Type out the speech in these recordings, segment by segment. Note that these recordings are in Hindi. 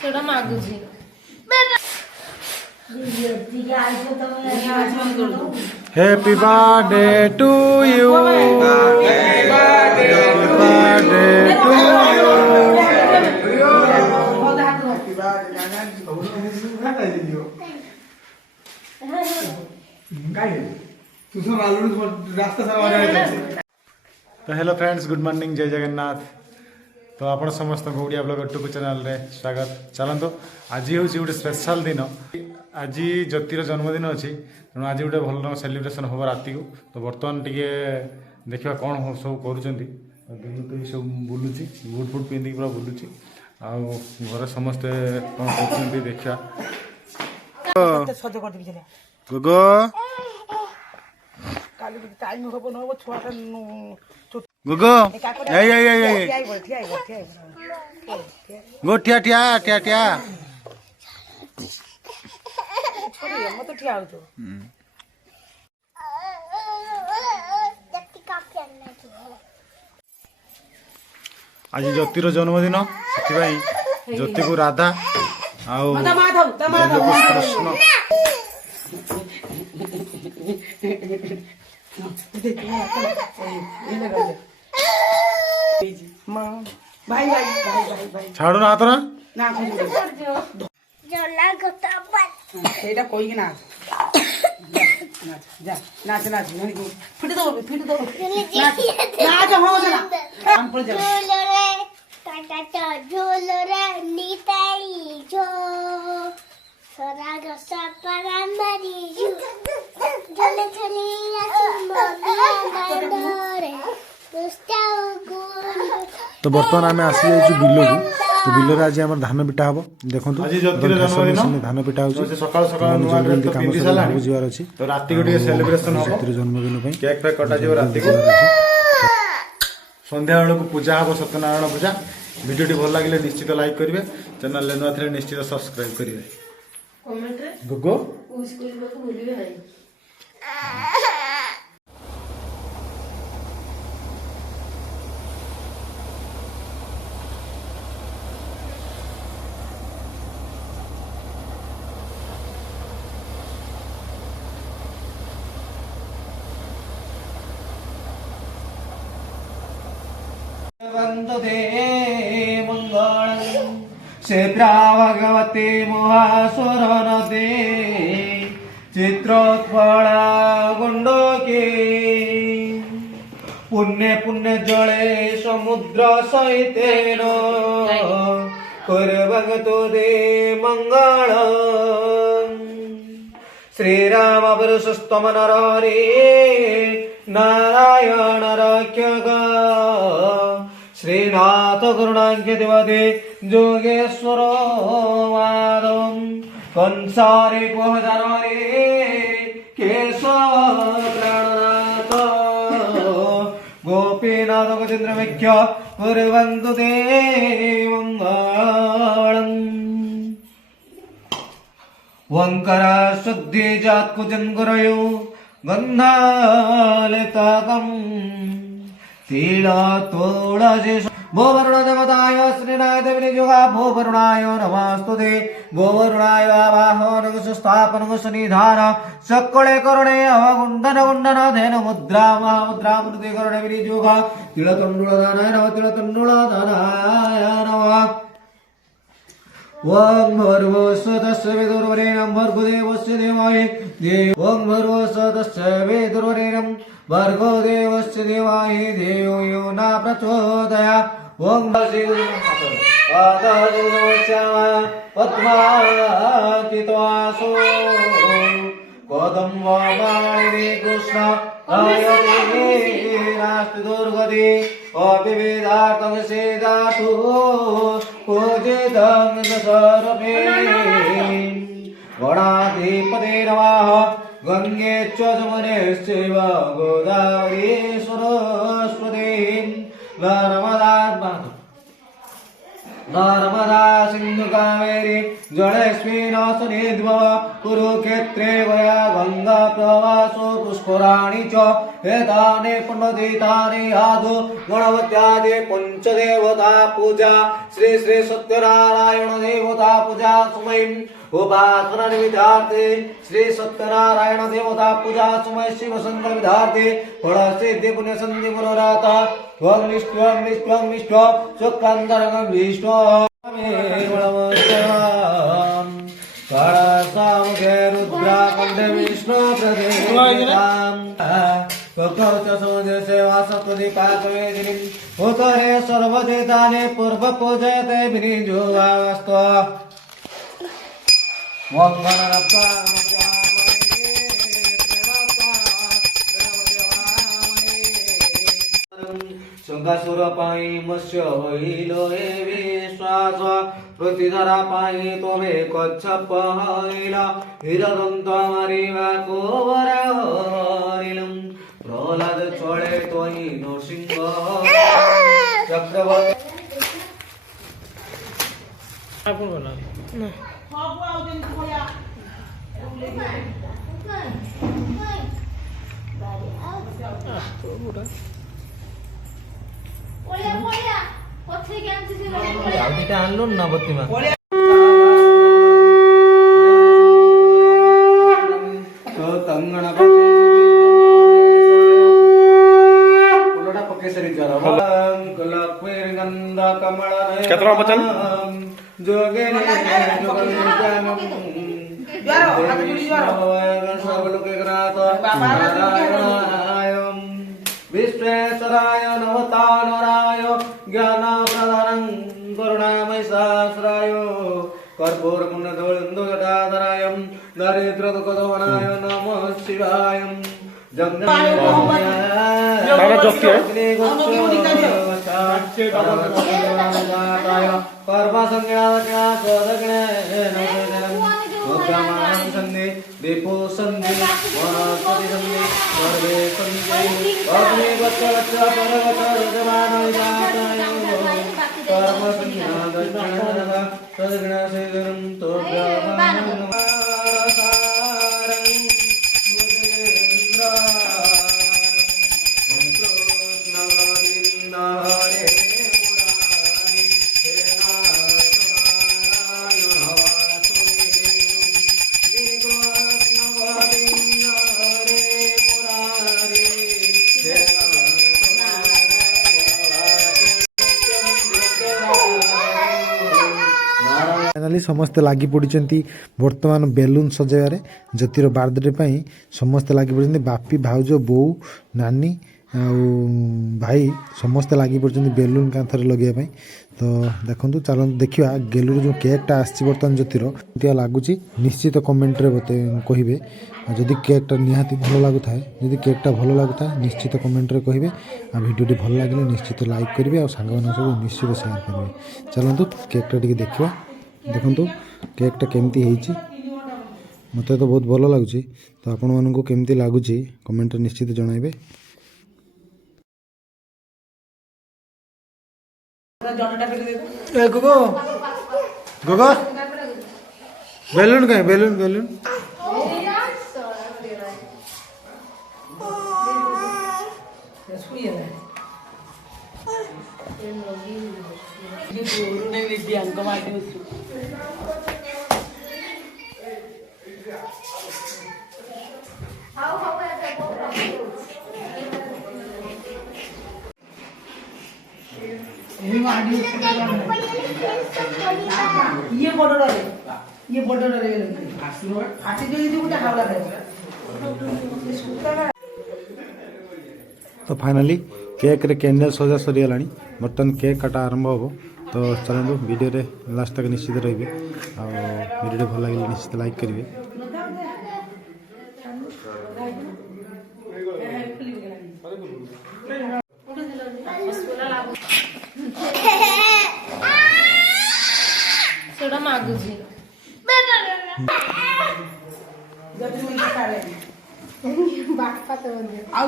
ସେଟା ମାଗୁଛି Happy birthday to you. Happy birthday to you. तो हेलो फ्रेंड्स, गुड मॉर्निंग, जय जगन्नाथ। तो आपण समस्त ओडिया ब्लॉग यूट्यूब चैनल रे स्वागत। चलतो आज हूँ गोटे स्पेशल दिन। आज ज्योतिर जन्मदिन अच्छी तेणु आज गोटे भल सेलिब्रेशन हम राति को। तो बर्तमान टी देखा कौन सब कर सब बुलूची बुट फुट पिंधिक पूरा बुलूची आर समस्ते कौन कर देखा। गोगो गोगो गो ठिया ठिया ठिया ठिया आज ज्योतिर जन्मदिन से ज्योति को राधा कृष्ण छाड़ो ना हाथ ना कोई ना नाच नाच फिट दो नाच हो जा हम पड़ जा टाटा झोलो रे नीताई जो सरा गसा परमरी झोले झोले तो बर्तमान आम आसी जाइए बिल को। तो बिल आज आम धान पिटा हम देखो धान पिटा हो जल्दी कम जीवार अच्छी। तो रात को सेलिब्रेशन ज्योतिर जन्मदिन केक फेक कटा रात को संध्या बेलू पूजा हम सत्यनारायण पूजा। वीडियो भल लगे निश्चित लाइक करेंगे, चैनल नुआ थे निश्चित सब्सक्राइब करेंगे। गोगो वंदे मंगलम क्षेत्रा भगवते महास्वरनदे चित्रोत्पला गुंडके पुण्य पुण्य जले समुद्र सहितेन कुर्वन्तु ते मंगलम। श्रीराम पुरुषोत्तम नरहरि नारायण रक्षक श्रीनाथ करुणांकितवते जोगेश्वर माधव कंसारे कोहजारे केशव प्राणनाथ गोपीनाथ गजेन्द्रमेख्य कुर्वन्तु ते मंगलम्। वंकरा शुद्धि जात कुजन्गरयो गन्धालितकम् तीला तुलसी भूवरुण देवताय श्रीनाथ विनियोगा भूवरुणाय नमस्तुते भूवरुणाय आवाहन स्थापन सुनिधान सक्कळे करुणे अवगुण्डन गुण्डन धेन मुद्रा महामुद्रा मुद्रे करुणे विनियोगा तिलतण्डुलदानाय नमः तिलतण्डुलदानाय नमः। ओं भर्गोस्वतस्य विदुर्वरेण्यं भर्गोदेवस्य धीमहि ओं भर्गोस्वतस्य विदुर्वरेण्यं भर्गोदेवस्य धीमहि धियो यो न प्रचोदयात्। ओं पद्माचितवासो कदम्बमालिनी कृष्ण नास्ति दुर्गति अविवेदार्थं सेदातु पूजितं सर्वे गणाधिपते नमः। गंगे च जमुनेश्चैव गोदावरी सरस्वती नर्मदा सिंधु कावेरी जलेस्मिन् सन्निधिर्भव कुरुक्षेत्रे गया गंगा प्रवासो पुष्कराणि च एतानि पुण्यतीर्थानि साधु गणपत्यादि पंचदेवता पूजा श्री श्री सत्यनारायण देवता पूजा समय उपासना निमित्तार्थे श्री सत्यनारायण देवता पूजा समय शिव शंकर विधार्थे फल सिद्धि पुण्य संधि मनोरथ त्वं विष्णु शुक्लांतरंगं विष्णु कालासामुखे रुद्रा कंठे विष्णु प्रदेशां कौच समुद्र सेवा सप्तदि काकवेदिनीं उतरे सर्वदेताने पूर्व पूजयते विनिजोवास्तु शंकासुर पाई मत्स्य वैलो हे विश्वास प्रतिधरा पाई तमे कच्छप हरिला हिरदंत मारिवा कोवरा हरिलम प्रहलाद छळे तोई नरसिंह चक्रवर्ती ସବୁ ଆଉଛନ୍ତି ଭଳିଆ ଆଣିଲୁ ନା ବତିମା କେତେ ଟଙ୍କା ପଚାରିଲୁ? जोगे विश्वेश्वराय नवतानराय ज्ञानप्रदानं करुणामय सहस्राय कर्पूर पुण्यदोलिन्दुजटाधराय दरिद्रदुःखदोहनाय नमः शिवाय संधि दीपो संधि वनस्पति संधि सर्वे संधि अग्नि वच्च परवच कर्म संज्ञा दक्षिण तदगुण सेदनं तो फाइनाली समस्ते लगी पड़ी बर्तमान बेलून सजाइबारे ज्योतिर बार्थडे पाई समस्ते लगी पड़ी बापी भाउज बो नानी भाई समस्ते लगी पड़ी बेलून कांथर लगे तो देखो चलो देखा गेलुर जो केकटा आसी बर्तमान ज्योतिर लगुच निश्चित कमेंट रे कहे जदि केकटा निहाती भल लगुए जदि केकटा भल लगुए निश्चित कमेंट रे कहे आ भिडियोटी भल लगे निश्चित लाइक करेंगे और सांग सब निश्चित सेयार करेंगे चलतु केकटा टी देखा देखु केकटा केमती मत तो बहुत भल लगुच तो आपण मानक केमती लगुच कमेंट निश्चित जनइबे गोगो गोगो बेलून कहीं बेलून बेलून ये बॉर्डर रे आटी जो ये गोटे हावला है तो फाइनाली केक रे कैंडल सजा सरीगला बर्तमान केक काटा आरंभ हम तो चलते वीडियो रे लास्ट तक निश्चित रहिए वीडियो भल लगे निश्चित लाइक करेंगे ସେଟା ମାଗୁଛି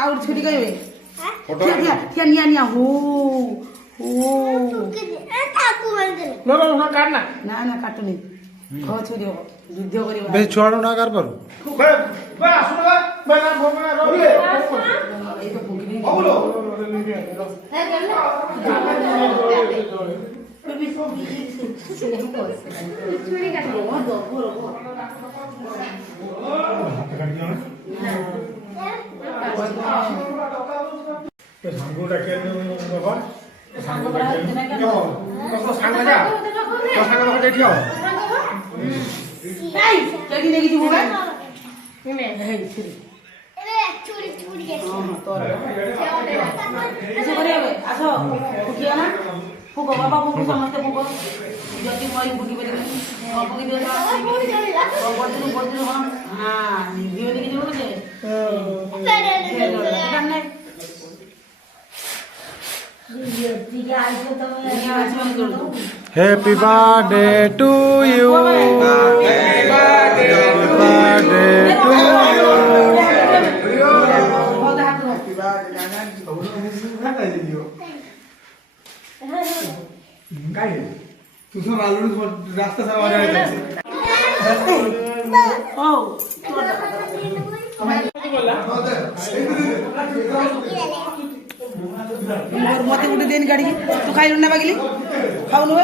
ଆଉ ଛୁଟି କହିବେ ଠିଆ ନିଆ ନିଆ ହୋ ତାକୁ ମାରିଦେଲେ ନା ନା କାଟୁନି ହଉ ଛୁରୀ ହବ ଯୁଦ୍ଧ କରିବ ବେ ଛୁଆଡୁ ନା କାର ପାରୁ ଏଇ ତ ଭୋଗିନି କେଠି ନେଇକି ଯିବୁ ବା ଏବେ ଚୁଡ଼ି ଚୁଡ଼ି ଆସ ଫୁକିବା ନା ଫୁକ ବାବା ଫୁକୁ ସମସ୍ତେ ଫୁକ ଯଦି ମଇ ଫୁକି ପାରିବେନି ଫୁକି ଦିଅ ବଦିରୁ ହଁ ଦିଅ ନେଇକି ଯିବୁ ଯେ happy birthday to you birthday to रास्ता सारा मत गोटे दिन गाड़ी तू खाइलु ना बागिली खाऊनु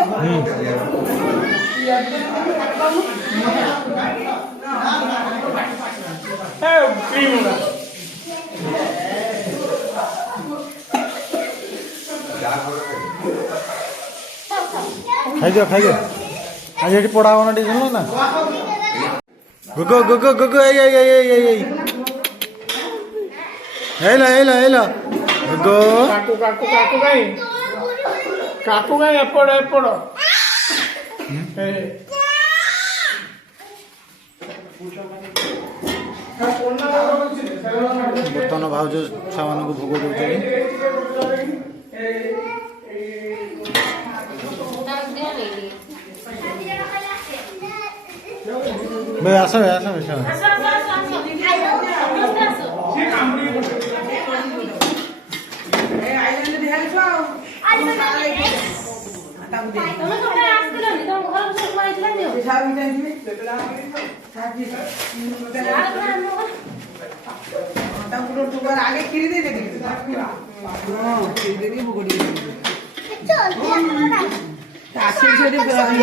खाई आज ये पढ़ा होना टी सुन ना गुगो गुगो गुगो हेला गुगो काकू काई एपड़ एपड़ बर्तमान भाउज छुआ मान भोग दौर आस आगे खीरी दे देगी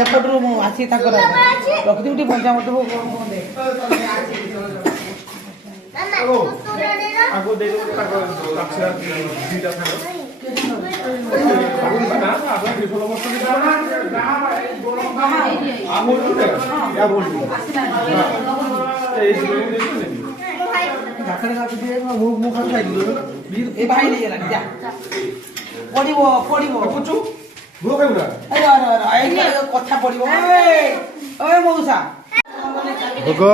एपटू आसी रखी पंचा मत आगो दे भाई नहीं पड़ो पड़ो कथा पड़ो मऊसा गुगो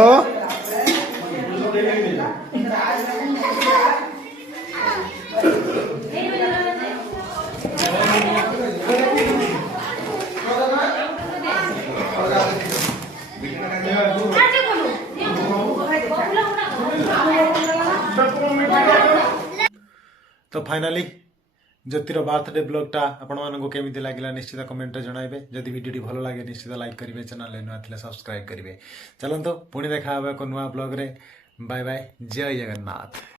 तो फाइनाली ज्योतिर बर्थडे ब्लॉगटा आपण मानक केमिति लागिला निश्चित कमेंट रे जणाइबे जदि वीडियो भलो लागे निश्चित लाइक करिवे चैनल नुआ थिले सब्सक्राइब करिवे चलंतो पुणी देखा एक नुआ ब्लॉग रे बाय बाय जय जगन्नाथ।